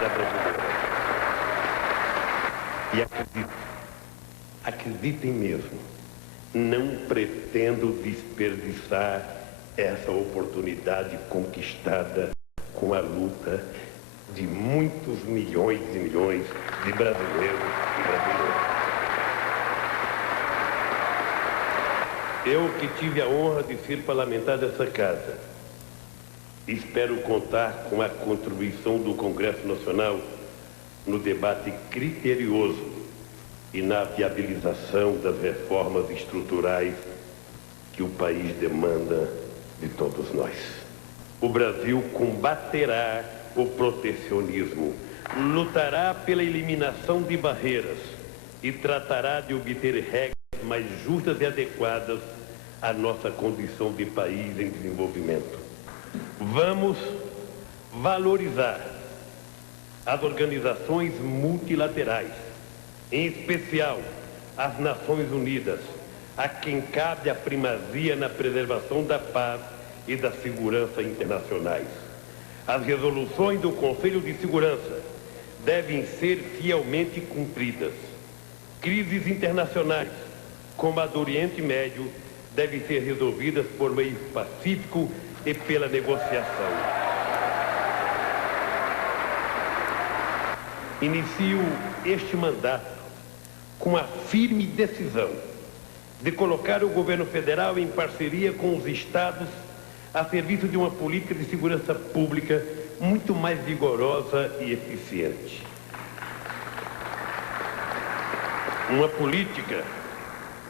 sociedade brasileira. E acreditem mesmo, não pretendo desperdiçar essa oportunidade conquistada com a luta de muitos milhões e milhões de brasileiros e brasileiras. Eu que tive a honra de ser parlamentar dessa casa, espero contar com a contribuição do Congresso Nacional no debate criterioso e na viabilização das reformas estruturais que o país demanda de todos nós. O Brasil combaterá o protecionismo, lutará pela eliminação de barreiras e tratará de obter regras mais justas e adequadas à nossa condição de país em desenvolvimento. Vamos valorizar as organizações multilaterais, em especial as Nações Unidas, a quem cabe a primazia na preservação da paz e da segurança internacionais. As resoluções do Conselho de Segurança devem ser fielmente cumpridas. Crises internacionais, como a do Oriente Médio, devem ser resolvidas por meio pacífico e pela negociação. Inicio este mandato com a firme decisão de colocar o governo federal em parceria com os estados a serviço de uma política de segurança pública muito mais vigorosa e eficiente. Uma política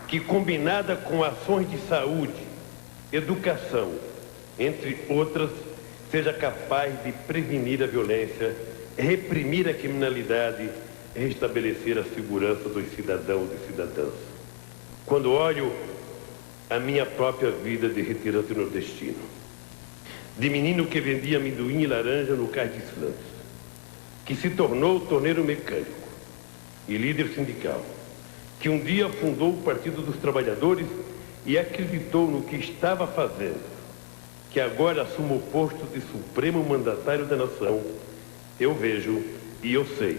que, combinada com ações de saúde, educação, entre outras, seja capaz de prevenir a violência, reprimir a criminalidade e restabelecer a segurança dos cidadãos e cidadãs. Quando olho a minha própria vida de retirante nordestino, de menino que vendia amendoim e laranja no Cais de Santos, que se tornou torneiro mecânico e líder sindical, que um dia fundou o Partido dos Trabalhadores e acreditou no que estava fazendo, que agora assume o posto de supremo mandatário da nação, eu vejo e eu sei,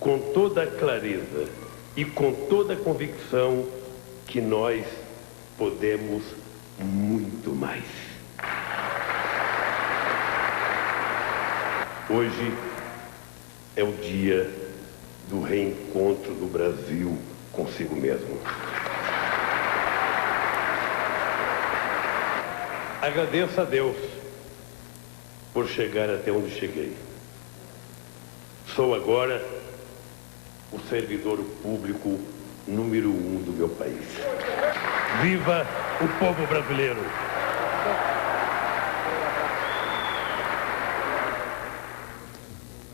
com toda a clareza e com toda a convicção, que nós podemos muito mais. Hoje é o dia do reencontro do Brasil consigo mesmo. Agradeço a Deus por chegar até onde cheguei. Sou agora o servidor público número 1 do meu país. Viva o povo brasileiro!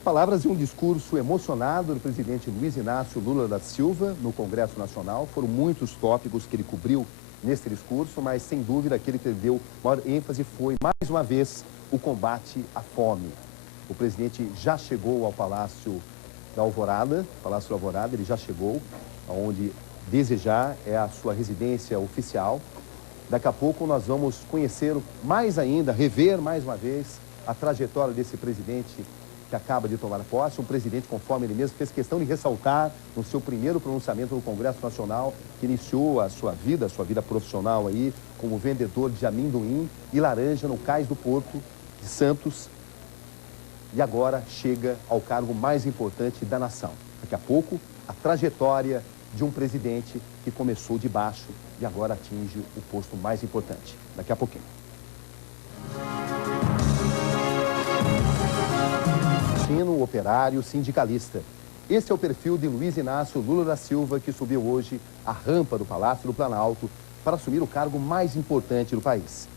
Palavras de um discurso emocionado do presidente Luiz Inácio Lula da Silva no Congresso Nacional. Foram muitos tópicos que ele cobriu nesse discurso, mas sem dúvida aquele que ele deu maior ênfase foi, mais uma vez, o combate à fome. O presidente já chegou ao Palácio da Alvorada, ele já chegou, onde desejar é a sua residência oficial. Daqui a pouco nós vamos conhecer mais ainda, rever mais uma vez a trajetória desse presidente que acaba de tomar posse, um presidente, conforme ele mesmo fez questão de ressaltar no seu primeiro pronunciamento no Congresso Nacional, que iniciou a sua vida profissional aí, como vendedor de amendoim e laranja no Cais do Porto de Santos, e agora chega ao cargo mais importante da nação. Daqui a pouco, a trajetória de um presidente que começou de baixo e agora atinge o posto mais importante. Daqui a pouquinho. Operário sindicalista. Esse é o perfil de Luiz Inácio Lula da Silva, que subiu hoje a rampa do Palácio do Planalto para assumir o cargo mais importante do país,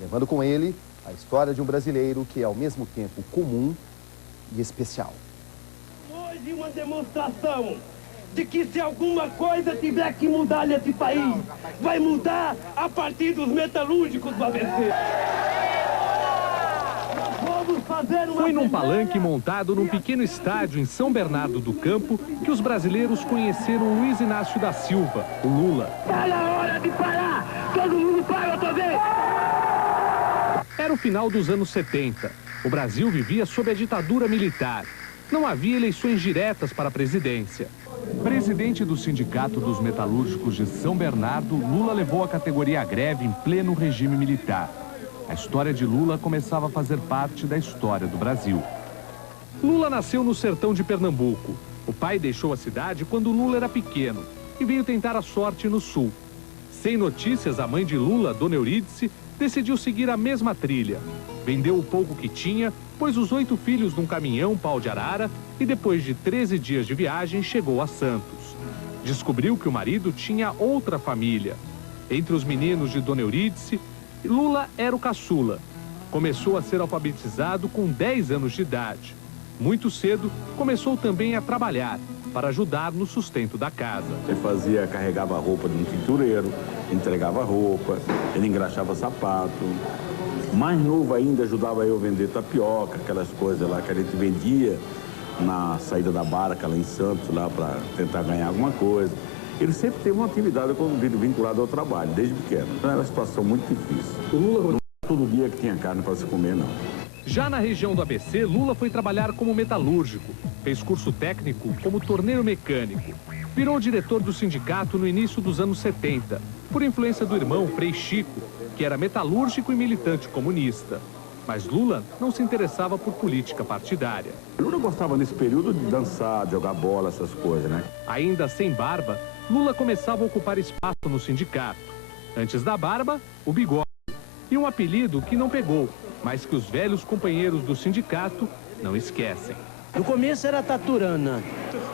levando com ele a história de um brasileiro que é ao mesmo tempo comum e especial. Hoje uma demonstração de que se alguma coisa tiver que mudar nesse país, vai mudar a partir dos metalúrgicos do ABC. Foi num palanque montado num pequeno estádio em São Bernardo do Campo que os brasileiros conheceram Luiz Inácio da Silva, o Lula. Está na hora de parar! Todo mundo para outra vez! Era o final dos anos 70. O Brasil vivia sob a ditadura militar. Não havia eleições diretas para a presidência. Presidente do Sindicato dos Metalúrgicos de São Bernardo, Lula levou a categoria à greve em pleno regime militar. A história de Lula começava a fazer parte da história do Brasil. Lula nasceu no sertão de Pernambuco. O pai deixou a cidade quando Lula era pequeno e veio tentar a sorte no sul. Sem notícias, a mãe de Lula, Dona Eurídice, decidiu seguir a mesma trilha. Vendeu o pouco que tinha, pôs os 8 filhos num caminhão pau de arara e depois de 13 dias de viagem chegou a Santos. Descobriu que o marido tinha outra família. Entre os meninos de Dona Eurídice, Lula era o caçula. Começou a ser alfabetizado com 10 anos de idade. Muito cedo, começou também a trabalhar para ajudar no sustento da casa. Ele carregava a roupa de um tintureiro, entregava roupa, ele engraxava sapato. Mais novo ainda, ajudava eu a vender tapioca, aquelas coisas lá que a gente vendia na saída da barca lá em Santos, lá para tentar ganhar alguma coisa. Ele sempre teve uma atividade vinculada ao trabalho, desde pequeno. Então era uma situação muito difícil. O Lula não era todo dia que tinha carne para se comer, não. Já na região do ABC, Lula foi trabalhar como metalúrgico. Fez curso técnico como torneiro mecânico. Virou diretor do sindicato no início dos anos 70, por influência do irmão Frei Chico, que era metalúrgico e militante comunista. Mas Lula não se interessava por política partidária. Lula gostava nesse período de dançar, de jogar bola, essas coisas, né? Ainda sem barba, Lula começava a ocupar espaço no sindicato. Antes da barba, o bigode. E um apelido que não pegou, mas que os velhos companheiros do sindicato não esquecem. No começo era Taturana,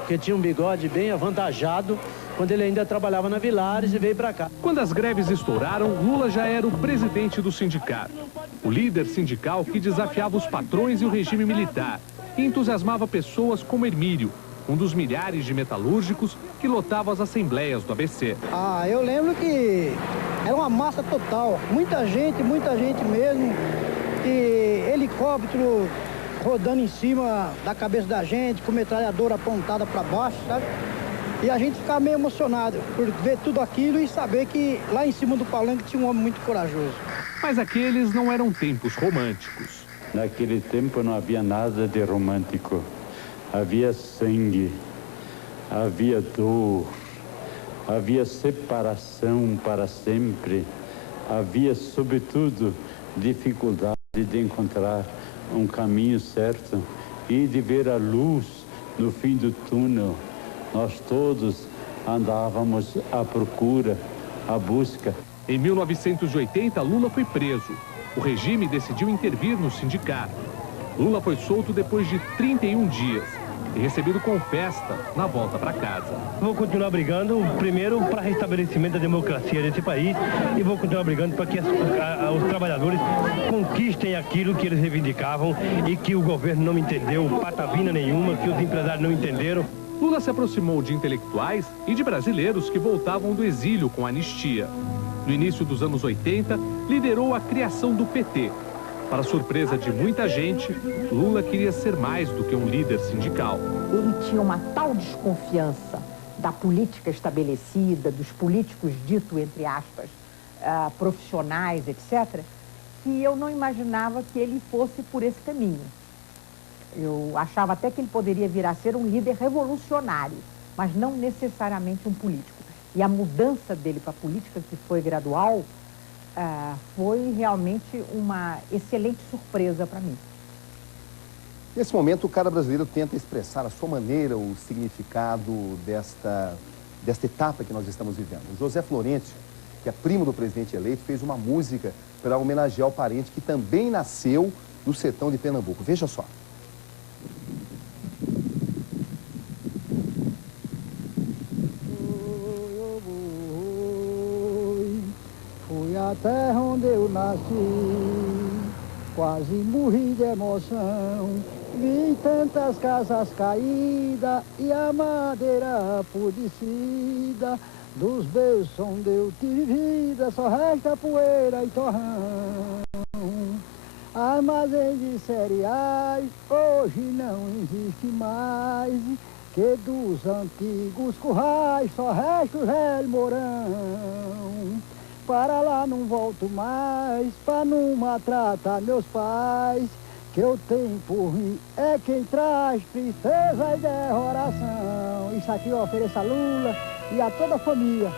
que tinha um bigode bem avantajado, quando ele ainda trabalhava na Vilares e veio para cá. Quando as greves estouraram, Lula já era o presidente do sindicato. O líder sindical que desafiava os patrões e o regime militar e entusiasmava pessoas como Hermílio, um dos milhares de metalúrgicos que lotavam as assembleias do ABC. Eu lembro que era uma massa total, muita gente mesmo, e helicóptero rodando em cima da cabeça da gente, com metralhadora apontada para baixo, sabe? E a gente ficava meio emocionado por ver tudo aquilo e saber que lá em cima do palanque tinha um homem muito corajoso. Mas aqueles não eram tempos românticos. Naquele tempo não havia nada de romântico. Havia sangue, havia dor, havia separação para sempre, havia, sobretudo, dificuldade de encontrar um caminho certo e de ver a luz no fim do túnel. Nós todos andávamos à procura, à busca. Em 1980, Lula foi preso. O regime decidiu intervir no sindicato. Lula foi solto depois de 31 dias e recebido com festa na volta para casa. Vou continuar brigando, primeiro, para restabelecimento da democracia desse país e vou continuar brigando para que os trabalhadores conquistem aquilo que eles reivindicavam e que o governo não entendeu, patavina nenhuma, que os empresários não entenderam. Lula se aproximou de intelectuais e de brasileiros que voltavam do exílio com anistia. No início dos anos 80, liderou a criação do PT. Para surpresa de muita gente, Lula queria ser mais do que um líder sindical. Ele tinha uma tal desconfiança da política estabelecida, dos políticos dito, entre aspas, profissionais, etc., que eu não imaginava que ele fosse por esse caminho. Eu achava até que ele poderia vir a ser um líder revolucionário, mas não necessariamente um político. E a mudança dele para a política, que foi gradual, foi realmente uma excelente surpresa para mim. Nesse momento, cada brasileiro tenta expressar à sua maneira o significado desta etapa que nós estamos vivendo. O José Florencio, que é primo do presidente eleito, fez uma música para homenagear o parente que também nasceu no sertão de Pernambuco. Veja só. Fui a terra onde eu nasci, quase morri de emoção. Vi tantas casas caídas e a madeira apodrecida. Dos berços onde eu tive vida, só resta poeira e torrão. Armazém de cereais hoje não existe mais, que dos antigos currais só resta o velho morão. Para lá não volto mais, para não maltratar meus pais, que eu tenho por mim é quem traz tristeza e derroração. Isso aqui eu ofereço a Lula e a toda a família.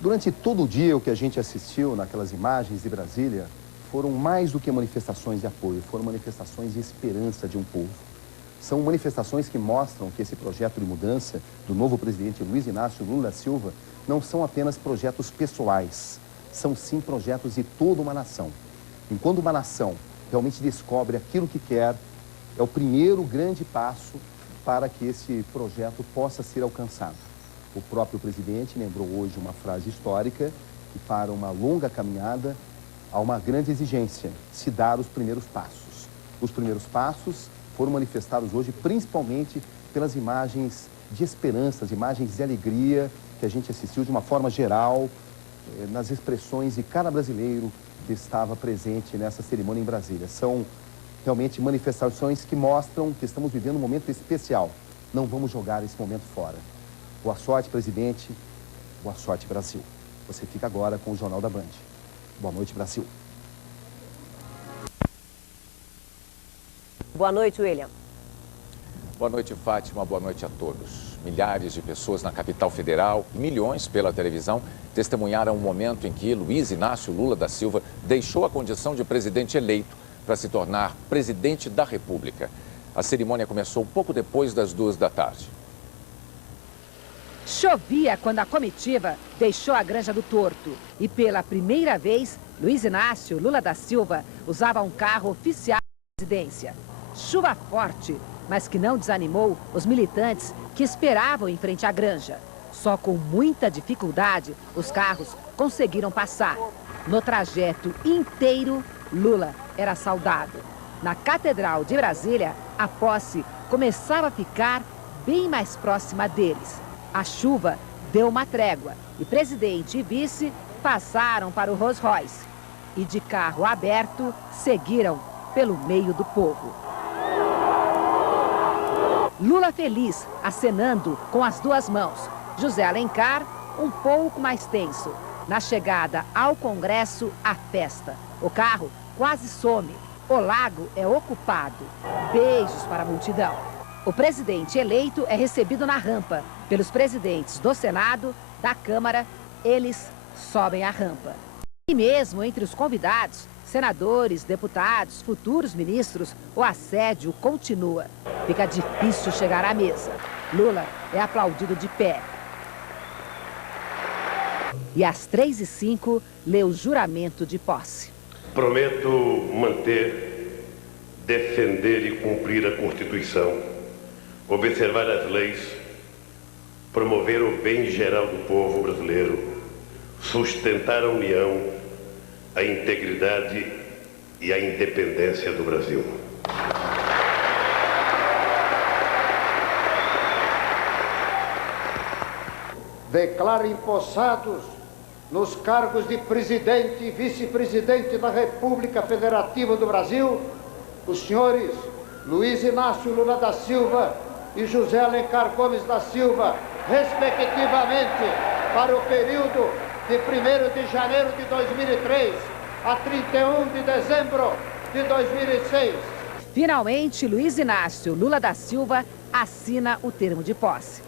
Durante todo o dia, o que a gente assistiu naquelas imagens de Brasília foram mais do que manifestações de apoio, foram manifestações de esperança de um povo. São manifestações que mostram que esse projeto de mudança do novo presidente Luiz Inácio Lula da Silva não são apenas projetos pessoais, são sim projetos de toda uma nação. Enquanto uma nação realmente descobre aquilo que quer, é o primeiro grande passo para que esse projeto possa ser alcançado. O próprio presidente lembrou hoje uma frase histórica que para uma longa caminhada há uma grande exigência, se dar os primeiros passos. Os primeiros passos foram manifestados hoje principalmente pelas imagens de esperança, as imagens de alegria que a gente assistiu de uma forma geral, nas expressões de cada brasileiro que estava presente nessa cerimônia em Brasília. São realmente manifestações que mostram que estamos vivendo um momento especial. Não vamos jogar esse momento fora. Boa sorte, presidente. Boa sorte, Brasil. Você fica agora com o Jornal da Band. Boa noite, Brasil. Boa noite, William. Boa noite, Fátima. Boa noite a todos. Milhares de pessoas na capital federal e milhões pela televisão testemunharam o momento em que Luiz Inácio Lula da Silva deixou a condição de presidente eleito para se tornar presidente da República. A cerimônia começou pouco depois das 2 da tarde. Chovia quando a comitiva deixou a Granja do Torto. E pela primeira vez, Luiz Inácio Lula da Silva usava um carro oficial da presidência. Chuva forte, mas que não desanimou os militantes que esperavam em frente à Granja. Só com muita dificuldade, os carros conseguiram passar. No trajeto inteiro, Lula era saudado. Na Catedral de Brasília, a posse começava a ficar bem mais próxima deles. A chuva deu uma trégua e presidente e vice passaram para o Rolls Royce. E de carro aberto, seguiram pelo meio do povo. Lula feliz, acenando com as 2 mãos. José Alencar, um pouco mais tenso. Na chegada ao Congresso, a festa. O carro quase some. O lago é ocupado. Beijos para a multidão. O presidente eleito é recebido na rampa pelos presidentes do Senado, da Câmara. Eles sobem a rampa. E mesmo entre os convidados, senadores, deputados, futuros ministros, o assédio continua. Fica difícil chegar à mesa. Lula é aplaudido de pé. E às 3h05, lê o juramento de posse. Prometo manter, defender e cumprir a Constituição, observar as leis, promover o bem geral do povo brasileiro, sustentar a união, a integridade e a independência do Brasil. Declaro empossados nos cargos de presidente e vice-presidente da República Federativa do Brasil os senhores Luiz Inácio Lula da Silva e José Alencar Gomes da Silva, respectivamente, para o período de 1º de janeiro de 2003 a 31 de dezembro de 2006. Finalmente, Luiz Inácio Lula da Silva assina o termo de posse.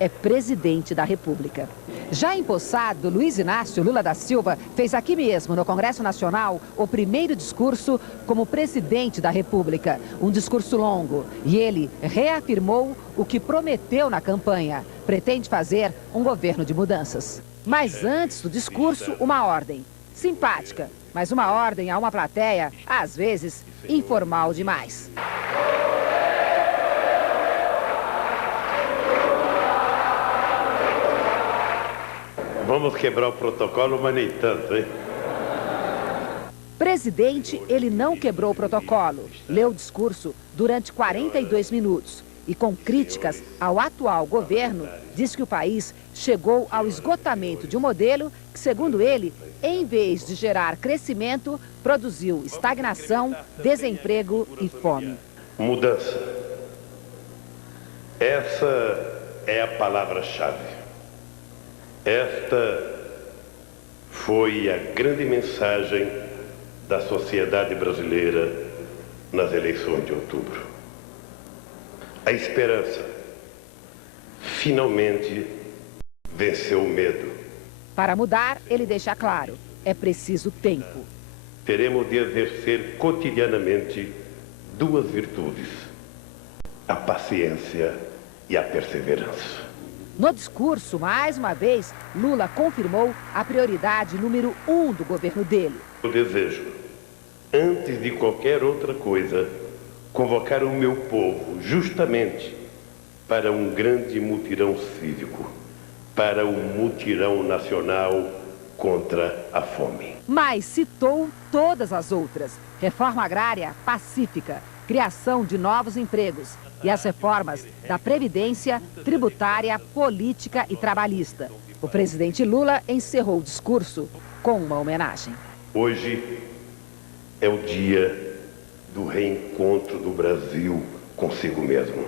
É presidente da República. Já empossado, Luiz Inácio Lula da Silva fez aqui mesmo, no Congresso Nacional, o primeiro discurso como presidente da República. Um discurso longo. E ele reafirmou o que prometeu na campanha. Pretende fazer um governo de mudanças. Mas antes do discurso, uma ordem. Simpática, mas uma ordem a uma plateia, às vezes, informal demais. Vamos quebrar o protocolo, mas nem tanto, hein? Presidente, ele não quebrou o protocolo. Leu o discurso durante 42 minutos. E com críticas ao atual governo, diz que o país chegou ao esgotamento de um modelo que, segundo ele, em vez de gerar crescimento, produziu estagnação, desemprego e fome. Mudança. Essa é a palavra-chave. Esta foi a grande mensagem da sociedade brasileira nas eleições de outubro. A esperança finalmente venceu o medo. Para mudar, ele deixa claro, é preciso tempo. Teremos de exercer cotidianamente duas virtudes: a paciência e a perseverança. No discurso, mais uma vez, Lula confirmou a prioridade número 1 do governo dele. Eu desejo, antes de qualquer outra coisa, convocar o meu povo justamente para um grande mutirão cívico, para um mutirão nacional contra a fome. Mas citou todas as outras: reforma agrária pacífica, criação de novos empregos e as reformas da Previdência, tributária, política e trabalhista. O presidente Lula encerrou o discurso com uma homenagem. Hoje é o dia do reencontro do Brasil consigo mesmo.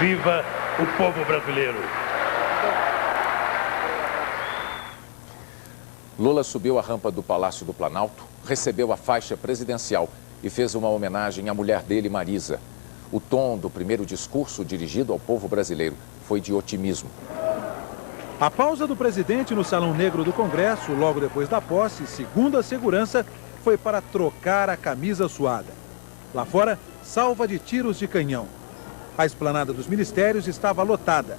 Viva o povo brasileiro! Lula subiu a rampa do Palácio do Planalto, recebeu a faixa presidencial e fez uma homenagem à mulher dele, Marisa. O tom do primeiro discurso dirigido ao povo brasileiro foi de otimismo. A pausa do presidente no Salão Negro do Congresso, logo depois da posse, segundo a segurança, foi para trocar a camisa suada. Lá fora, salva de tiros de canhão. A esplanada dos ministérios estava lotada.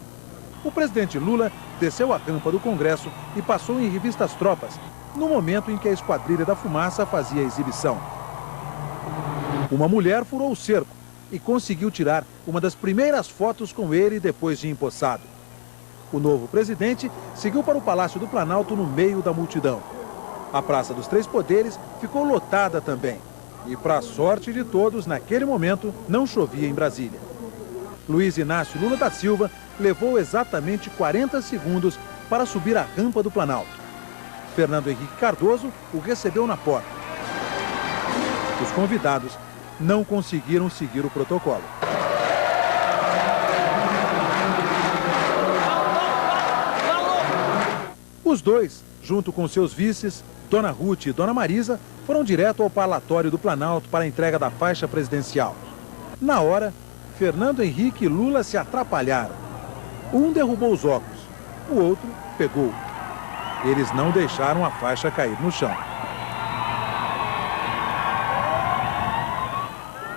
O presidente Lula desceu a rampa do Congresso e passou em revista as tropas, no momento em que a Esquadrilha da Fumaça fazia a exibição. Uma mulher furou o cerco e conseguiu tirar uma das primeiras fotos com ele depois de empossado. O novo presidente seguiu para o Palácio do Planalto no meio da multidão. A Praça dos Três Poderes ficou lotada também. E, para a sorte de todos, naquele momento, não chovia em Brasília. Luiz Inácio Lula da Silva levou exatamente 40 segundos para subir a rampa do Planalto. Fernando Henrique Cardoso o recebeu na porta. Os convidados não conseguiram seguir o protocolo. Os dois, junto com seus vices, Dona Ruth e Dona Marisa, foram direto ao parlatório do Planalto para a entrega da faixa presidencial. Na hora, Fernando Henrique e Lula se atrapalharam. Um derrubou os óculos, o outro pegou. Eles não deixaram a faixa cair no chão.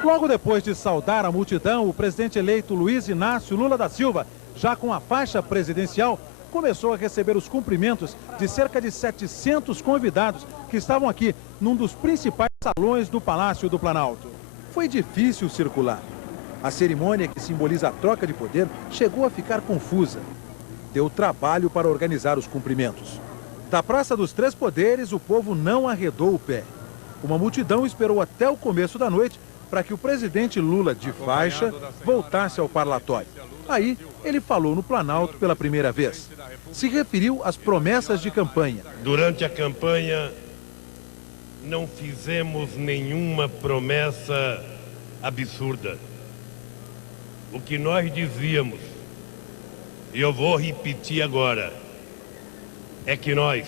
Logo depois de saudar a multidão, o presidente eleito Luiz Inácio Lula da Silva, já com a faixa presidencial, começou a receber os cumprimentos de cerca de 700 convidados que estavam aqui num dos principais salões do Palácio do Planalto. Foi difícil circular. A cerimônia, que simboliza a troca de poder, chegou a ficar confusa. Deu trabalho para organizar os cumprimentos. Da Praça dos Três Poderes, o povo não arredou o pé. Uma multidão esperou até o começo da noite para que o presidente Lula, de faixa, voltasse ao parlatório. Aí, ele falou no Planalto pela primeira vez. Se referiu às promessas de campanha. Durante a campanha, não fizemos nenhuma promessa absurda. O que nós dizíamos, e eu vou repetir agora, é que nós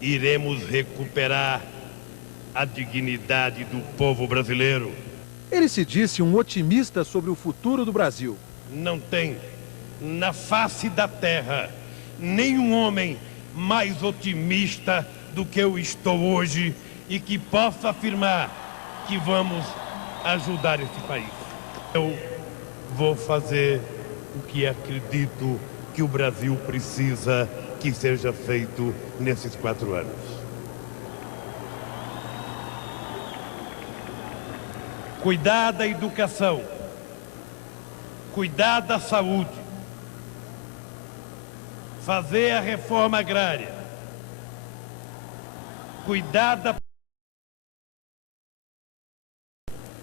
iremos recuperar a dignidade do povo brasileiro. Ele se disse um otimista sobre o futuro do Brasil. Não tem na face da terra nenhum homem mais otimista do que eu estou hoje e que possa afirmar que vamos ajudar esse país. Eu vou fazer o que acredito que o Brasil precisa que seja feito nesses 4 anos. Cuidar da educação, cuidar da saúde, fazer a reforma agrária, cuidar da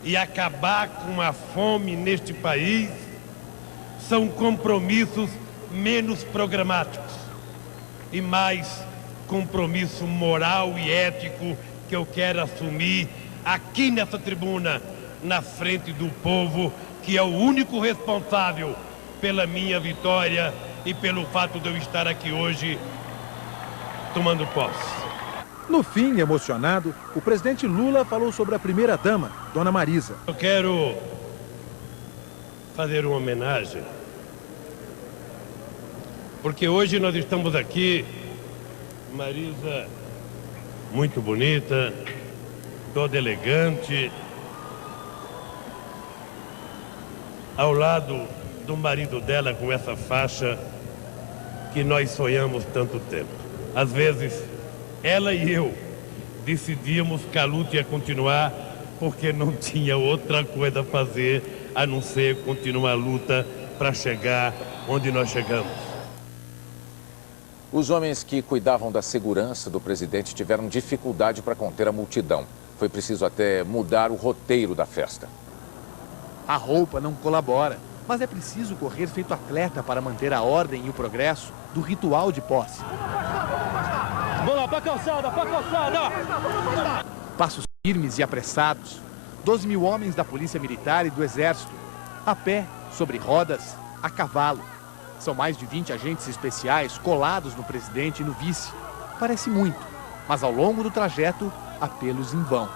e acabar com a fome neste país são compromissos menos programáticos e mais compromisso moral e ético que eu quero assumir aqui nessa tribuna, na frente do povo, que é o único responsável pela minha vitória e pelo fato de eu estar aqui hoje tomando posse. No fim, emocionado, o presidente Lula falou sobre a primeira-dama, Dona Marisa. Eu quero fazer uma homenagem, porque hoje nós estamos aqui, Marisa muito bonita, toda elegante, ao lado do marido dela com essa faixa que nós sonhamos tanto tempo. Às vezes, ela e eu decidíamos que a luta ia continuar porque não tinha outra coisa a fazer a não ser continuar a luta para chegar onde nós chegamos. Os homens que cuidavam da segurança do presidente tiveram dificuldade para conter a multidão. Foi preciso até mudar o roteiro da festa. A roupa não colabora, mas é preciso correr feito atleta para manter a ordem e o progresso do ritual de posse. Vamos lá, pra calçada, pra calçada! Passos firmes e apressados, 12 mil homens da Polícia Militar e do Exército, a pé, sobre rodas, a cavalo. São mais de 20 agentes especiais colados no presidente e no vice. Parece muito, mas ao longo do trajeto, apelos em vão.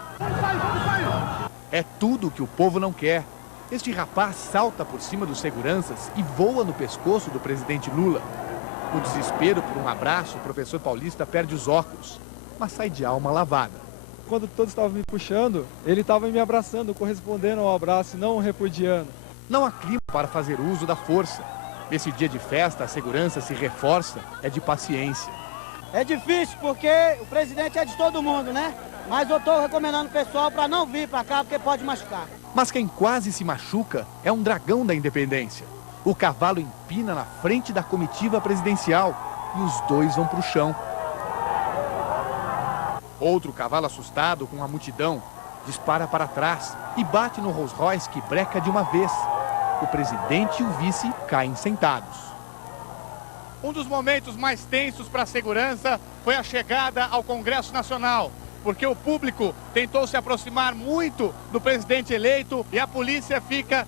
É tudo o que o povo não quer. Este rapaz salta por cima dos seguranças e voa no pescoço do presidente Lula. No desespero por um abraço, o professor paulista perde os óculos, mas sai de alma lavada. Quando todos estavam me puxando, ele estava me abraçando, correspondendo ao abraço, não repudiando. Não há clima para fazer uso da força. Nesse dia de festa, a segurança se reforça, é de paciência. É difícil porque o presidente é de todo mundo, né? Mas eu estou recomendando o pessoal para não vir para cá porque pode machucar. Mas quem quase se machuca é um dragão da independência. O cavalo empina na frente da comitiva presidencial e os dois vão para o chão. Outro cavalo assustado com a multidão dispara para trás e bate no Rolls Royce que breca de uma vez. O presidente e o vice caem sentados. Um dos momentos mais tensos para a segurança foi a chegada ao Congresso Nacional, porque o público tentou se aproximar muito do presidente eleito e a polícia fica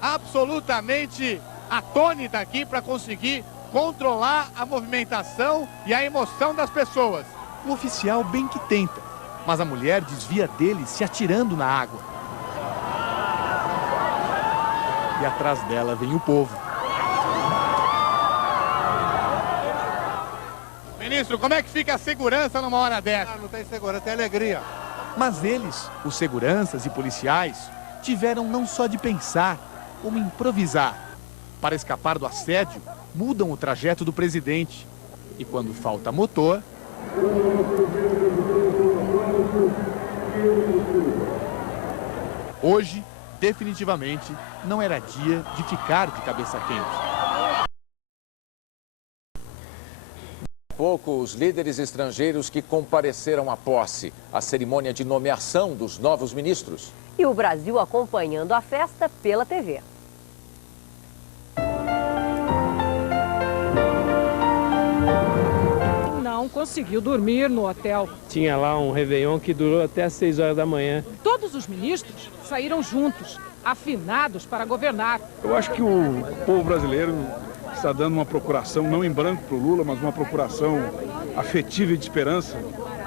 absolutamente atônita aqui para conseguir controlar a movimentação e a emoção das pessoas. O oficial bem que tenta, mas a mulher desvia dele se atirando na água. E atrás dela vem o povo. Ministro, como é que fica a segurança numa hora dessa? Não tem segurança, tem alegria. Mas eles, os seguranças e policiais, tiveram não só de pensar, como improvisar. Para escapar do assédio, mudam o trajeto do presidente. E quando falta motor... Hoje, definitivamente, não era dia de ficar de cabeça quente. Poucos líderes estrangeiros que compareceram à posse, a cerimônia de nomeação dos novos ministros. E o Brasil acompanhando a festa pela TV. Não conseguiu dormir no hotel. Tinha lá um réveillon que durou até às 6 horas da manhã. Todos os ministros saíram juntos, afinados para governar. Eu acho que o povo brasileiro está dando uma procuração, não em branco para o Lula, mas uma procuração afetiva e de esperança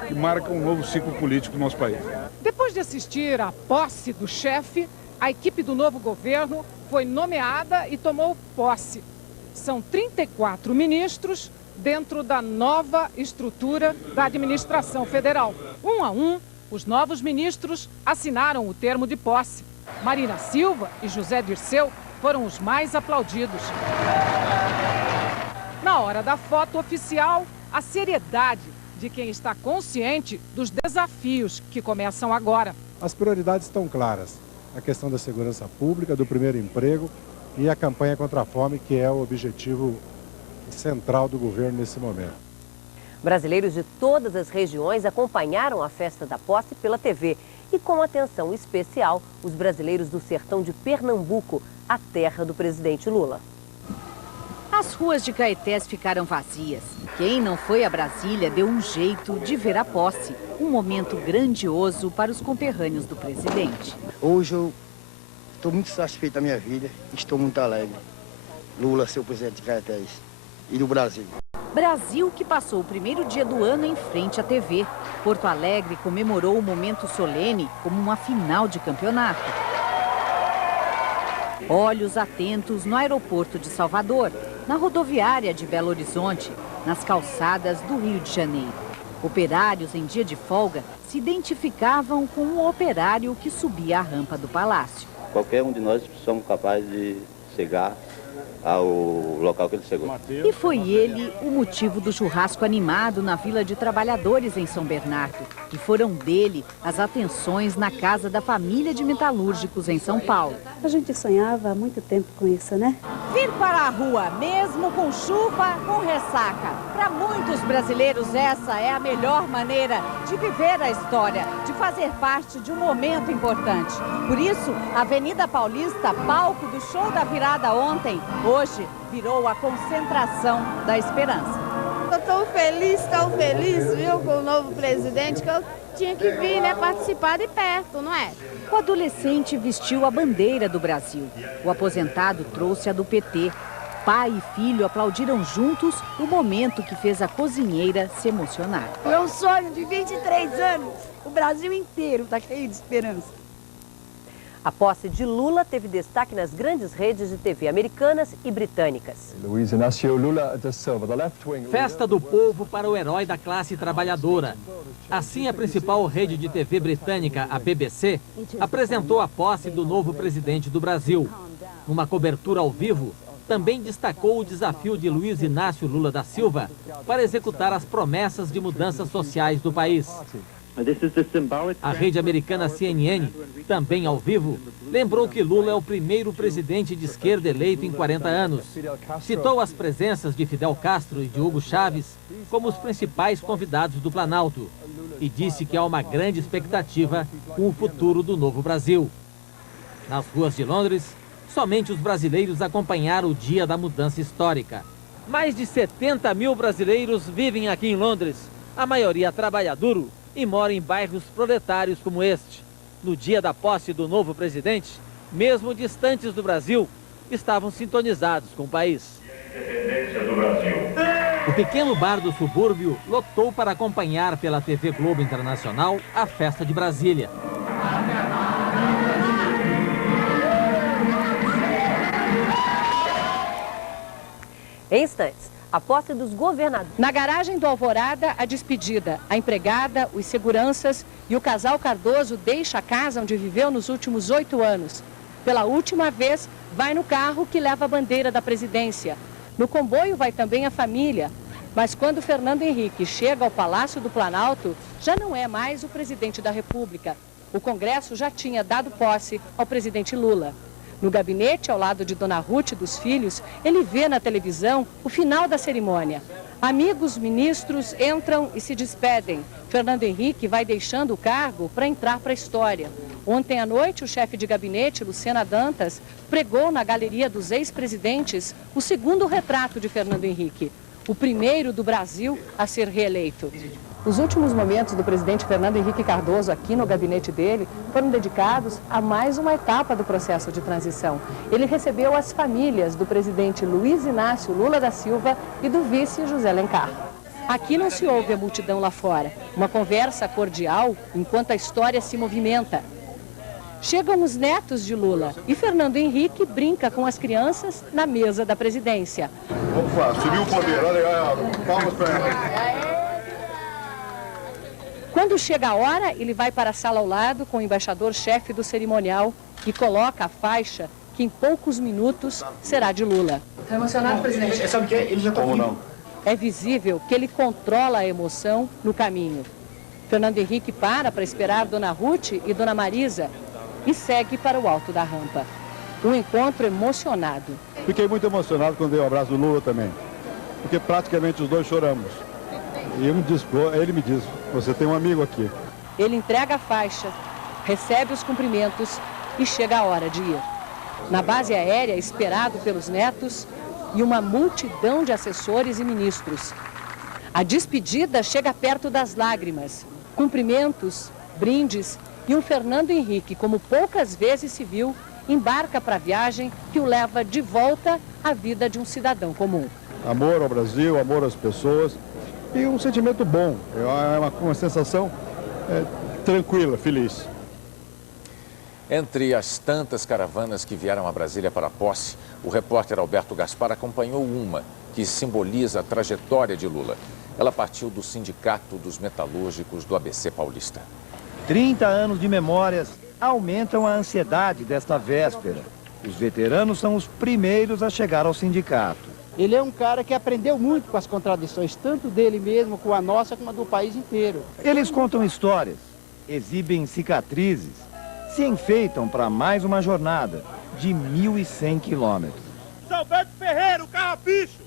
que marca um novo ciclo político no nosso país. Depois de assistir à posse do chefe, a equipe do novo governo foi nomeada e tomou posse. São 34 ministros dentro da nova estrutura da administração federal. Um a um, os novos ministros assinaram o termo de posse. Marina Silva e José Dirceu foram os mais aplaudidos. Na hora da foto oficial, a seriedade de quem está consciente dos desafios que começam agora. As prioridades estão claras. A questão da segurança pública, do primeiro emprego e a campanha contra a fome, que é o objetivo central do governo nesse momento. Brasileiros de todas as regiões acompanharam a festa da posse pela TV. E com atenção especial, os brasileiros do sertão de Pernambuco, a terra do presidente Lula. As ruas de Caetés ficaram vazias. Quem não foi a Brasília deu um jeito de ver a posse. Um momento grandioso para os conterrâneos do presidente. Hoje eu estou muito satisfeito da minha vida, estou muito alegre. Lula, seu presidente de Caetés e do Brasil. Brasil que passou o primeiro dia do ano em frente à TV. Porto Alegre comemorou o momento solene como uma final de campeonato. Olhos atentos no aeroporto de Salvador, na rodoviária de Belo Horizonte, nas calçadas do Rio de Janeiro. Operários em dia de folga se identificavam com um operário que subia a rampa do palácio. Qualquer um de nós somos capazes de chegar ao local que ele chegou. E foi ele o motivo do churrasco animado na Vila de Trabalhadores em São Bernardo. E foram dele as atenções na casa da família de metalúrgicos em São Paulo. A gente sonhava há muito tempo com isso, né? Vir para a rua, mesmo com chuva, com ressaca. Para muitos brasileiros, essa é a melhor maneira de viver a história, de fazer parte de um momento importante. Por isso, a Avenida Paulista, palco do show da virada ontem, hoje virou a concentração da esperança. Eu estou feliz, viu, com o novo presidente, que eu tinha que vir, né, participar de perto, não é? O adolescente vestiu a bandeira do Brasil. O aposentado trouxe a do PT. Pai e filho aplaudiram juntos o momento que fez a cozinheira se emocionar. Foi um sonho de 23 anos. O Brasil inteiro está cheio de esperança. A posse de Lula teve destaque nas grandes redes de TV americanas e britânicas. Festa do povo para o herói da classe trabalhadora. Assim, a principal rede de TV britânica, a BBC, apresentou a posse do novo presidente do Brasil. Numa cobertura ao vivo, também destacou o desafio de Luiz Inácio Lula da Silva para executar as promessas de mudanças sociais do país. A rede americana CNN, também ao vivo, lembrou que Lula é o primeiro presidente de esquerda eleito em 40 anos. Citou as presenças de Fidel Castro e de Hugo Chávez como os principais convidados do Planalto e disse que há uma grande expectativa com o futuro do novo Brasil. Nas ruas de Londres, somente os brasileiros acompanharam o dia da mudança histórica. Mais de 70 mil brasileiros vivem aqui em Londres, a maioria trabalha duro e mora em bairros proletários como este. No dia da posse do novo presidente, mesmo distantes do Brasil, estavam sintonizados com o país. Independência do Brasil. O pequeno bar do subúrbio lotou para acompanhar pela TV Globo Internacional a festa de Brasília. Em instantes, a posse dos governadores. Na garagem do Alvorada, a despedida. A empregada, os seguranças e o casal Cardoso deixa a casa onde viveu nos últimos 8 anos. Pela última vez, vai no carro que leva a bandeira da presidência. No comboio vai também a família. Mas quando Fernando Henrique chega ao Palácio do Planalto, já não é mais o presidente da República. O Congresso já tinha dado posse ao presidente Lula. No gabinete, ao lado de Dona Ruth e dos filhos, ele vê na televisão o final da cerimônia. Amigos ministros entram e se despedem. Fernando Henrique vai deixando o cargo para entrar para a história. Ontem à noite, o chefe de gabinete, Lucena Dantas, pregou na Galeria dos Ex-Presidentes o segundo retrato de Fernando Henrique, o primeiro do Brasil a ser reeleito. Os últimos momentos do presidente Fernando Henrique Cardoso aqui no gabinete dele foram dedicados a mais uma etapa do processo de transição. Ele recebeu as famílias do presidente Luiz Inácio Lula da Silva e do vice José Alencar. Aqui não se ouve a multidão lá fora. Uma conversa cordial enquanto a história se movimenta. Chegam os netos de Lula e Fernando Henrique brinca com as crianças na mesa da presidência. Opa, subiu o poder, olha aí, palmas para ela. Quando chega a hora, ele vai para a sala ao lado com o embaixador-chefe do cerimonial e coloca a faixa que em poucos minutos será de Lula. Está emocionado, presidente? Sabe o que é? Ele já está vindo. Não? É visível que ele controla a emoção no caminho. Fernando Henrique para esperar Dona Ruth e Dona Marisa e segue para o alto da rampa. Um encontro emocionado. Fiquei muito emocionado quando dei o abraço do Lula também, porque praticamente os dois choramos. E ele me diz, você tem um amigo aqui. Ele entrega a faixa, recebe os cumprimentos e chega a hora de ir. Na base aérea, esperado pelos netos e uma multidão de assessores e ministros. A despedida chega perto das lágrimas. Cumprimentos, brindes e um Fernando Henrique, como poucas vezes se viu, embarca para a viagem que o leva de volta à vida de um cidadão comum. amor ao Brasil, amor às pessoas e um sentimento bom, é uma sensação tranquila, feliz. Entre as tantas caravanas que vieram a Brasília para a posse, o repórter Alberto Gaspar acompanhou uma que simboliza a trajetória de Lula. Ela partiu do Sindicato dos Metalúrgicos do ABC Paulista. 30 anos de memórias aumentam a ansiedade desta véspera. Os veteranos são os primeiros a chegar ao sindicato. Ele é um cara que aprendeu muito com as contradições, tanto dele mesmo, com a nossa, como a do país inteiro. Eles contam histórias, exibem cicatrizes, se enfeitam para mais uma jornada de 1.100 quilômetros. Alberto Ferreira, o carrapicho!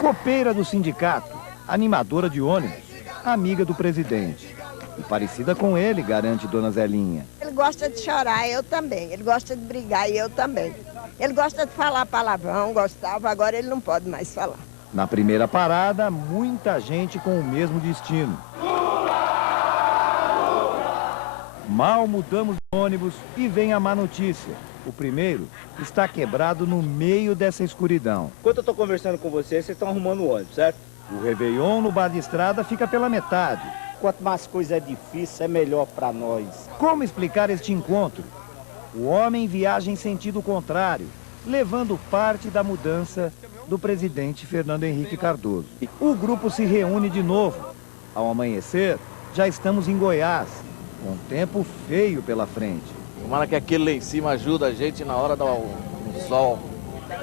Copeira do sindicato, animadora de ônibus, amiga do presidente. E parecida com ele, garante Dona Zelinha. Ele gosta de chorar, eu também. Ele gosta de brigar, e eu também. Ele gosta de falar palavrão, gostava, agora ele não pode mais falar. Na primeira parada, muita gente com o mesmo destino. Mal mudamos de ônibus e vem a má notícia. O primeiro está quebrado no meio dessa escuridão. Enquanto eu estou conversando com vocês, vocês estão arrumando o ônibus, certo? O Réveillon no bar de estrada fica pela metade. Quanto mais coisa é difícil, é melhor para nós. Como explicar este encontro? O homem viaja em sentido contrário, levando parte da mudança do presidente Fernando Henrique Cardoso. O grupo se reúne de novo. Ao amanhecer, já estamos em Goiás, com tempo feio pela frente. Tomara que aquele lá em cima ajuda a gente na hora do sol.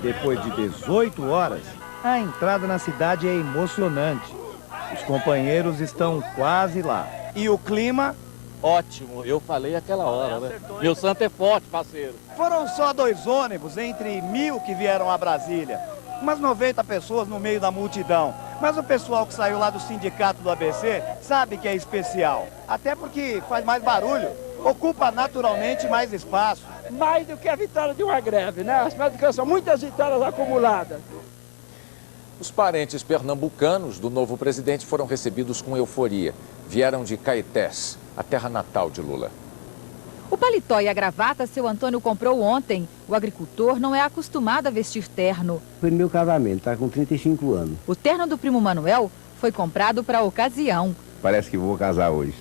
Depois de 18 horas, a entrada na cidade é emocionante. Os companheiros estão quase lá. E o clima? Ótimo, eu falei aquela hora, né? Meu santo é forte, parceiro. Foram só 2 ônibus entre 1.000 que vieram a Brasília. Umas 90 pessoas no meio da multidão. Mas o pessoal que saiu lá do sindicato do ABC sabe que é especial. Até porque faz mais barulho, ocupa naturalmente mais espaço. Mais do que a vitória de uma greve, né? Afinal de contas, são muitas vitórias acumuladas. Os parentes pernambucanos do novo presidente foram recebidos com euforia. Vieram de Caetés, a terra natal de Lula. O paletó e a gravata seu Antônio comprou ontem. O agricultor não é acostumado a vestir terno. Foi no meu casamento, tá com 35 anos. O terno do primo Manuel foi comprado para a ocasião. Parece que vou casar hoje.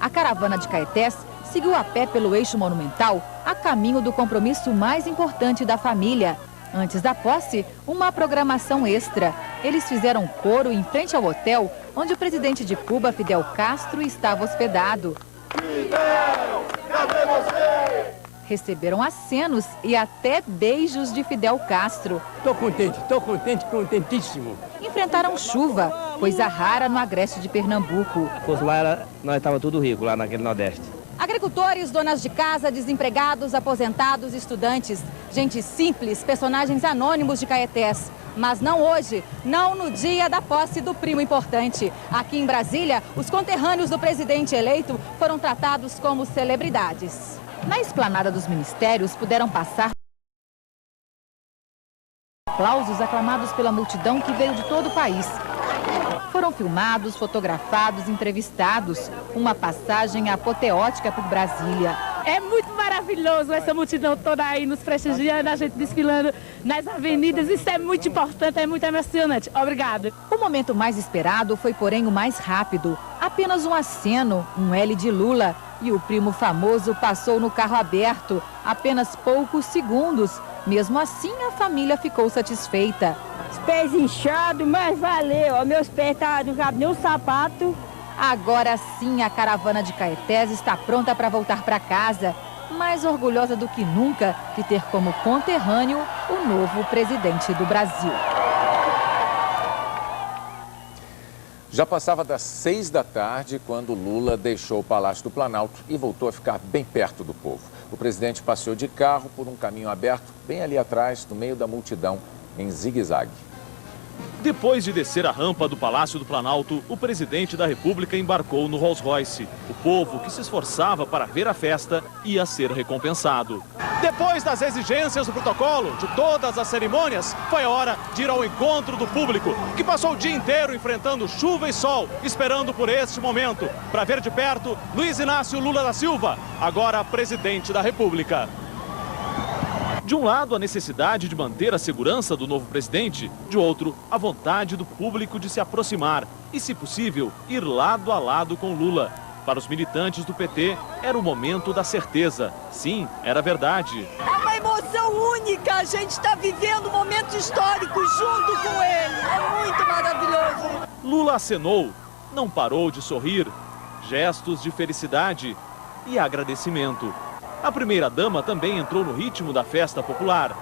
A caravana de Caetés seguiu a pé pelo eixo monumental a caminho do compromisso mais importante da família. Antes da posse, uma programação extra. Eles fizeram coro em frente ao hotel onde o presidente de Cuba, Fidel Castro, estava hospedado. Fidel, cadê você? Receberam acenos e até beijos de Fidel Castro. Tô contente, contentíssimo. Enfrentaram chuva, coisa rara no agreste de Pernambuco. Se fosse lá, nós estávamos tudo rico, lá naquele Nordeste. Agricultores, donas de casa, desempregados, aposentados, estudantes. Gente simples, personagens anônimos de Caetés. Mas não hoje, não no dia da posse do primo importante. Aqui em Brasília, os conterrâneos do presidente eleito foram tratados como celebridades. Na esplanada dos ministérios, puderam passar aplausos aclamados pela multidão que veio de todo o país. Foram filmados, fotografados, entrevistados. Uma passagem apoteótica por Brasília. É muito maravilhoso essa multidão toda aí nos prestigiando, a gente desfilando nas avenidas. Isso é muito importante, é muito emocionante. Obrigada. O momento mais esperado foi, porém, o mais rápido. Apenas um aceno, um L de Lula. E o primo famoso passou no carro aberto. Apenas poucos segundos. Mesmo assim, a família ficou satisfeita. Os pés inchados, mas valeu. Ó, meus pés não cabem nem um sapato. Agora sim, a caravana de Caetés está pronta para voltar para casa. Mais orgulhosa do que nunca de ter como conterrâneo o novo presidente do Brasil. Já passava das 6 da tarde quando Lula deixou o Palácio do Planalto e voltou a ficar bem perto do povo. O presidente passeou de carro por um caminho aberto, bem ali atrás, no meio da multidão, em zigue-zague. Depois de descer a rampa do Palácio do Planalto, o presidente da República embarcou no Rolls-Royce. O povo que se esforçava para ver a festa ia ser recompensado. Depois das exigências do protocolo, de todas as cerimônias, foi a hora de ir ao encontro do público, que passou o dia inteiro enfrentando chuva e sol, esperando por este momento, para ver de perto Luiz Inácio Lula da Silva, agora presidente da República. De um lado, a necessidade de manter a segurança do novo presidente, de outro, a vontade do público de se aproximar e, se possível, ir lado a lado com Lula. Para os militantes do PT, era o momento da certeza. Sim, era verdade. É uma emoção única, a gente está vivendo um momento histórico junto com ele. É muito maravilhoso. Lula acenou, não parou de sorrir, gestos de felicidade e agradecimento. A primeira-dama também entrou no ritmo da festa popular.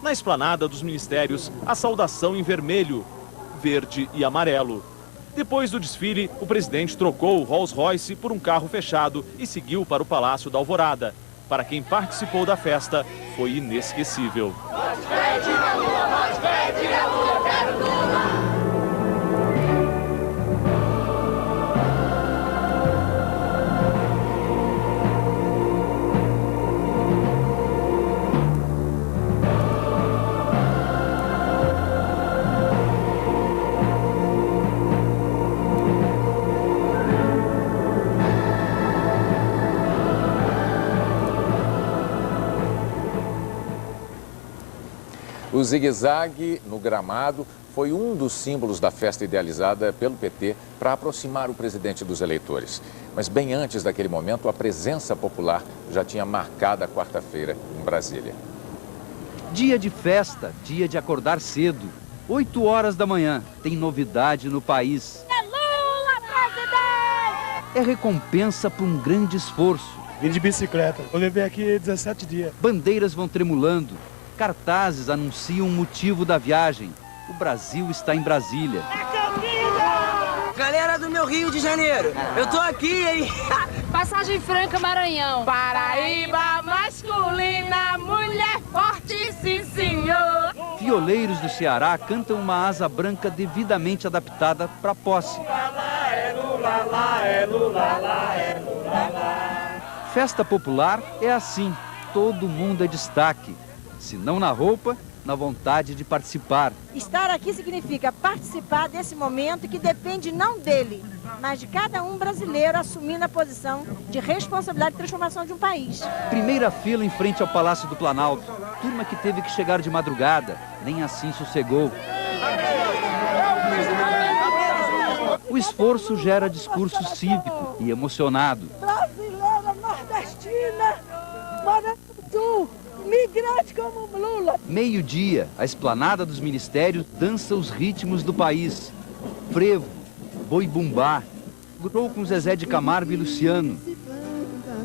Na esplanada dos ministérios, a saudação em vermelho, verde e amarelo. Depois do desfile, o presidente trocou o Rolls-Royce por um carro fechado e seguiu para o Palácio da Alvorada. Para quem participou da festa, foi inesquecível. O zigue-zague no gramado foi um dos símbolos da festa idealizada pelo PT para aproximar o presidente dos eleitores. Mas bem antes daquele momento, a presença popular já tinha marcado a quarta-feira em Brasília. Dia de festa, dia de acordar cedo. 8 horas da manhã, tem novidade no país. É Lula, presidente! É recompensa por um grande esforço. Vim de bicicleta, eu levei aqui 17 dias. Bandeiras vão tremulando. Cartazes anunciam o motivo da viagem. O Brasil está em Brasília. Galera do meu Rio de Janeiro, eu tô aqui, hein? Passagem Franca, Maranhão. Paraíba masculina, mulher forte, sim senhor. Violeiros do Ceará cantam uma asa branca devidamente adaptada para a posse. Festa popular é assim, todo mundo é destaque. Se não na roupa, na vontade de participar. Estar aqui significa participar desse momento que depende não dele, mas de cada um brasileiro assumindo a posição de responsabilidade de transformação de um país. Primeira fila em frente ao Palácio do Planalto. Turma que teve que chegar de madrugada, nem assim sossegou. O esforço gera discurso cívico e emocionado. Brasileira, nordestina, Maranhão, migrante como Lula. Meio-dia, a esplanada dos ministérios dança os ritmos do país. Frevo, boi-bumbá, grupo com Zezé de Camargo e Luciano.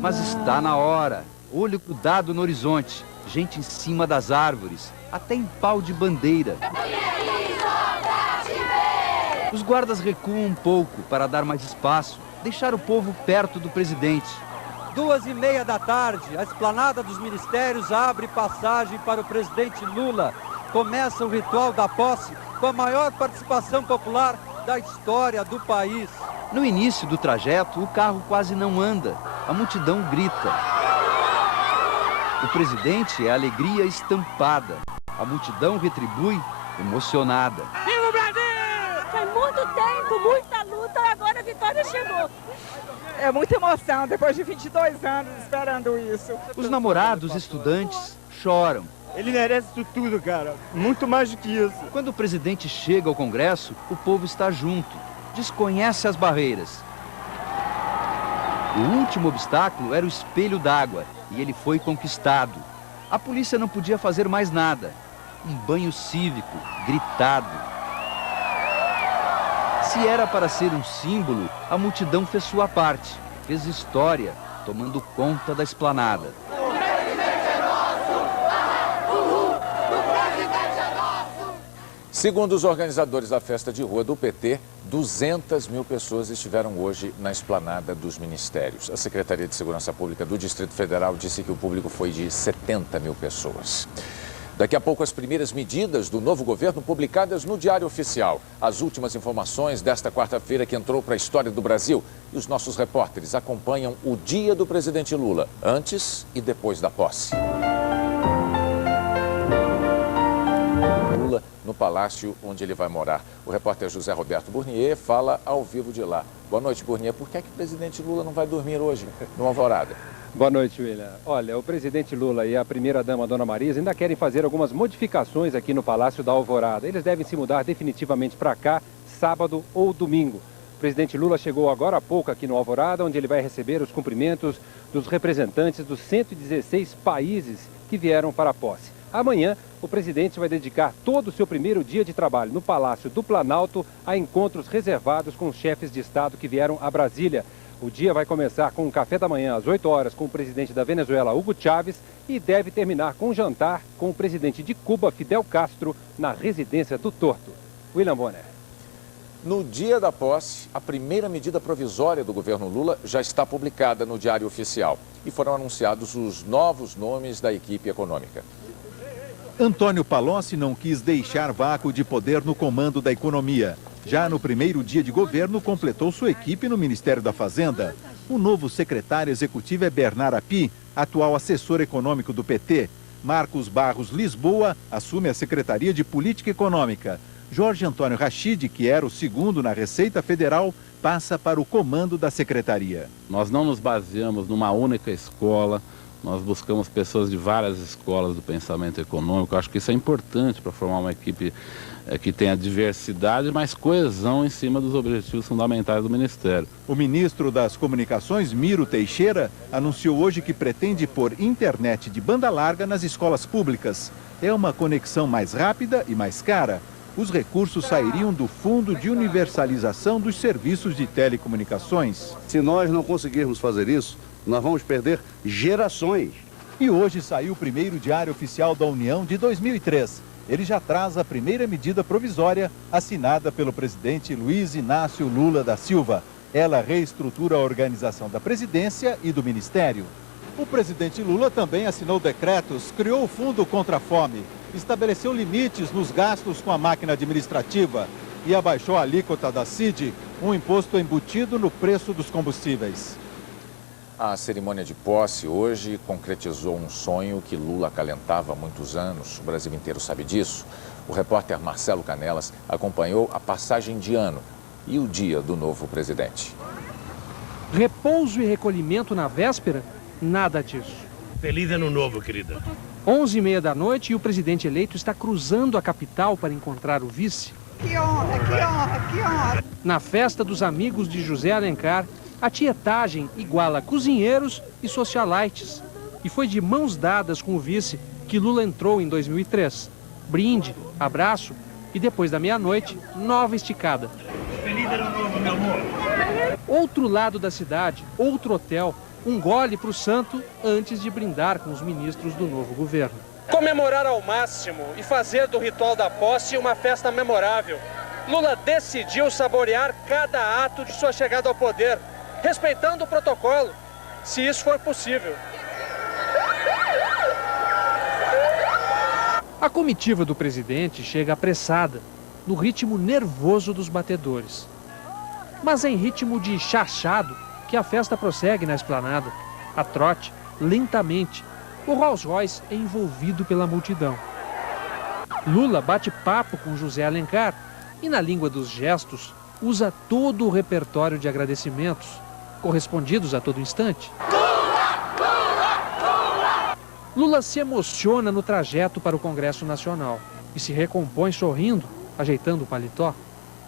Mas está na hora, olho grudado no horizonte, gente em cima das árvores, até em pau de bandeira. Os guardas recuam um pouco para dar mais espaço, deixar o povo perto do presidente. 2h30 da tarde, a esplanada dos ministérios abre passagem para o presidente Lula. Começa o ritual da posse com a maior participação popular da história do país. No início do trajeto, o carro quase não anda. A multidão grita. O presidente é alegria estampada. A multidão retribui emocionada. Viva o Brasil! Foi muito tempo, muita luta, agora a vitória chegou. É muita emoção, depois de 22 anos esperando isso. Os namorados, estudantes, choram. Ele merece isso tudo, cara. Muito mais do que isso. Quando o presidente chega ao Congresso, o povo está junto. Desconhece as barreiras. O último obstáculo era o espelho d'água e ele foi conquistado. A polícia não podia fazer mais nada. Um banho cívico, gritado. Se era para ser um símbolo, a multidão fez sua parte, fez história, tomando conta da esplanada. Segundo os organizadores da festa de rua do PT, 200 mil pessoas estiveram hoje na esplanada dos ministérios. A Secretaria de Segurança Pública do Distrito Federal disse que o público foi de 70 mil pessoas. Daqui a pouco, as primeiras medidas do novo governo publicadas no Diário Oficial. As últimas informações desta quarta-feira que entrou para a história do Brasil. E os nossos repórteres acompanham o dia do presidente Lula, antes e depois da posse. Lula no no palácio onde ele vai morar. O repórter José Roberto Burnier fala ao vivo de lá. Boa noite, Burnier. Por que é que o presidente Lula não vai dormir hoje no Alvorada? Boa noite, William. Olha, o presidente Lula e a primeira-dama, Dona Marisa, ainda querem fazer algumas modificações aqui no Palácio da Alvorada. Eles devem se mudar definitivamente para cá, sábado ou domingo. O presidente Lula chegou agora há pouco aqui no Alvorada, onde ele vai receber os cumprimentos dos representantes dos 116 países que vieram para a posse. Amanhã, o presidente vai dedicar todo o seu primeiro dia de trabalho no Palácio do Planalto a encontros reservados com os chefes de Estado que vieram a Brasília. O dia vai começar com um café da manhã às 8 horas com o presidente da Venezuela, Hugo Chávez, e deve terminar com um jantar com o presidente de Cuba, Fidel Castro, na residência do Torto. William Bonner. No dia da posse, a primeira medida provisória do governo Lula já está publicada no Diário Oficial e foram anunciados os novos nomes da equipe econômica. Antônio Palocci não quis deixar vácuo de poder no comando da economia. Já no primeiro dia de governo, completou sua equipe no Ministério da Fazenda. O novo secretário executivo é Bernard Api, atual assessor econômico do PT. Marcos Barros Lisboa assume a Secretaria de Política Econômica. Jorge Antônio Rachid, que era o segundo na Receita Federal, passa para o comando da secretaria. Nós não nos baseamos numa única escola, nós buscamos pessoas de várias escolas do pensamento econômico. Eu acho que isso é importante para formar uma equipe que tenha diversidade, mas coesão em cima dos objetivos fundamentais do Ministério. O ministro das Comunicações, Miro Teixeira, anunciou hoje que pretende pôr internet de banda larga nas escolas públicas. É uma conexão mais rápida e mais cara. Os recursos sairiam do Fundo de Universalização dos Serviços de Telecomunicações. Se nós não conseguirmos fazer isso, nós vamos perder gerações. E hoje saiu o primeiro Diário Oficial da União de 2003. Ele já traz a primeira medida provisória assinada pelo presidente Luiz Inácio Lula da Silva. Ela reestrutura a organização da presidência e do ministério. O presidente Lula também assinou decretos, criou o Fundo contra a Fome, estabeleceu limites nos gastos com a máquina administrativa e abaixou a alíquota da CID, um imposto embutido no preço dos combustíveis. A cerimônia de posse hoje concretizou um sonho que Lula acalentava há muitos anos. O Brasil inteiro sabe disso. O repórter Marcelo Canelas acompanhou a passagem de ano e o dia do novo presidente. Repouso e recolhimento na véspera? Nada disso. Feliz ano novo, querida. 11h30 da noite e o presidente eleito está cruzando a capital para encontrar o vice. Que honra, que honra, que honra. Na festa dos amigos de José Alencar, a tietagem iguala cozinheiros e socialites. E foi de mãos dadas com o vice que Lula entrou em 2003. Brinde, abraço e depois da meia-noite, nova esticada. Feliz ano novo, meu amor. Outro lado da cidade, outro hotel, um gole para o santo antes de brindar com os ministros do novo governo. Comemorar ao máximo e fazer do ritual da posse uma festa memorável. Lula decidiu saborear cada ato de sua chegada ao poder, respeitando o protocolo, se isso for possível. A comitiva do presidente chega apressada, no ritmo nervoso dos batedores. Mas em ritmo de chachado, que a festa prossegue na esplanada, a trote, lentamente. O Rolls Royce é envolvido pela multidão. Lula bate papo com José Alencar e, na língua dos gestos, usa todo o repertório de agradecimentos, correspondidos a todo instante. Lula se emociona no trajeto para o Congresso Nacional e se recompõe sorrindo, ajeitando o paletó.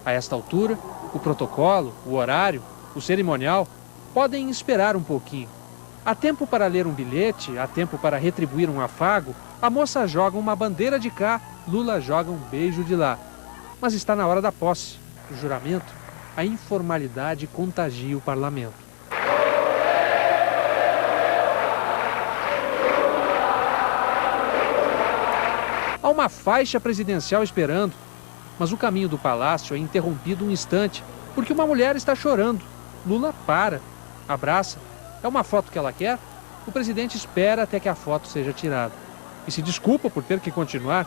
A esta altura, o protocolo, o horário, o cerimonial podem esperar um pouquinho. Há tempo para ler um bilhete, há tempo para retribuir um afago. A moça joga uma bandeira de cá, Lula joga um beijo de lá. Mas está na hora da posse, do juramento. A informalidade contagia o parlamento. Há uma faixa presidencial esperando, mas o caminho do palácio é interrompido um instante, porque uma mulher está chorando. Lula para, abraça. É uma foto que ela quer? O presidente espera até que a foto seja tirada. E se desculpa por ter que continuar.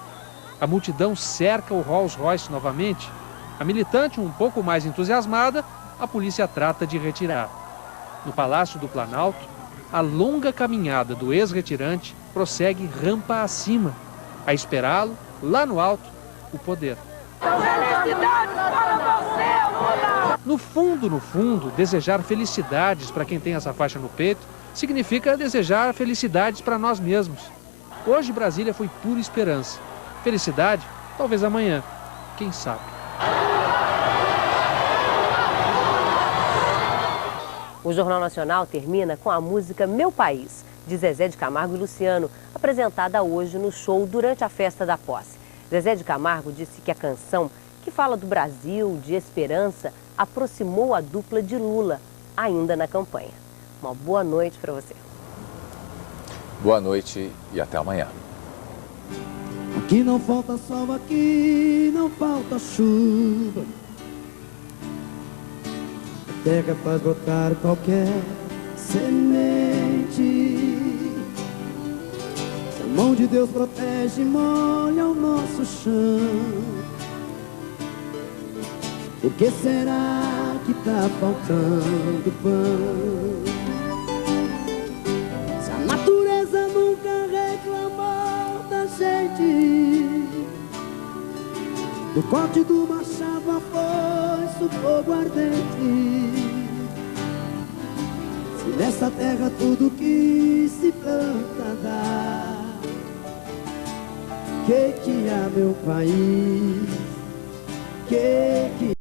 A multidão cerca o Rolls Royce novamente. A militante, um pouco mais entusiasmada, a polícia trata de retirar. No Palácio do Planalto, a longa caminhada do ex-retirante prossegue rampa acima. A esperá-lo, lá no alto, o poder. Felicidades para você, Lula! No fundo, desejar felicidades para quem tem essa faixa no peito significa desejar felicidades para nós mesmos. Hoje Brasília foi pura esperança. Felicidade, talvez amanhã, quem sabe. O Jornal Nacional termina com a música Meu País, de Zezé de Camargo e Luciano, apresentada hoje no show durante a festa da posse. Zezé de Camargo disse que a canção, que fala do Brasil, de esperança, aproximou a dupla de Lula, ainda na campanha. Uma boa noite para você. Boa noite e até amanhã. Aqui não falta sol, aqui não falta chuva. A terra faz brotar qualquer semente. Se a mão de Deus protege e molha o nosso chão. Por que será que tá faltando pão? Se a natureza nunca reclamou da gente, do corte do machado a foice, o fogo ardente. Se nessa terra tudo que se planta dá, que há, meu país? Que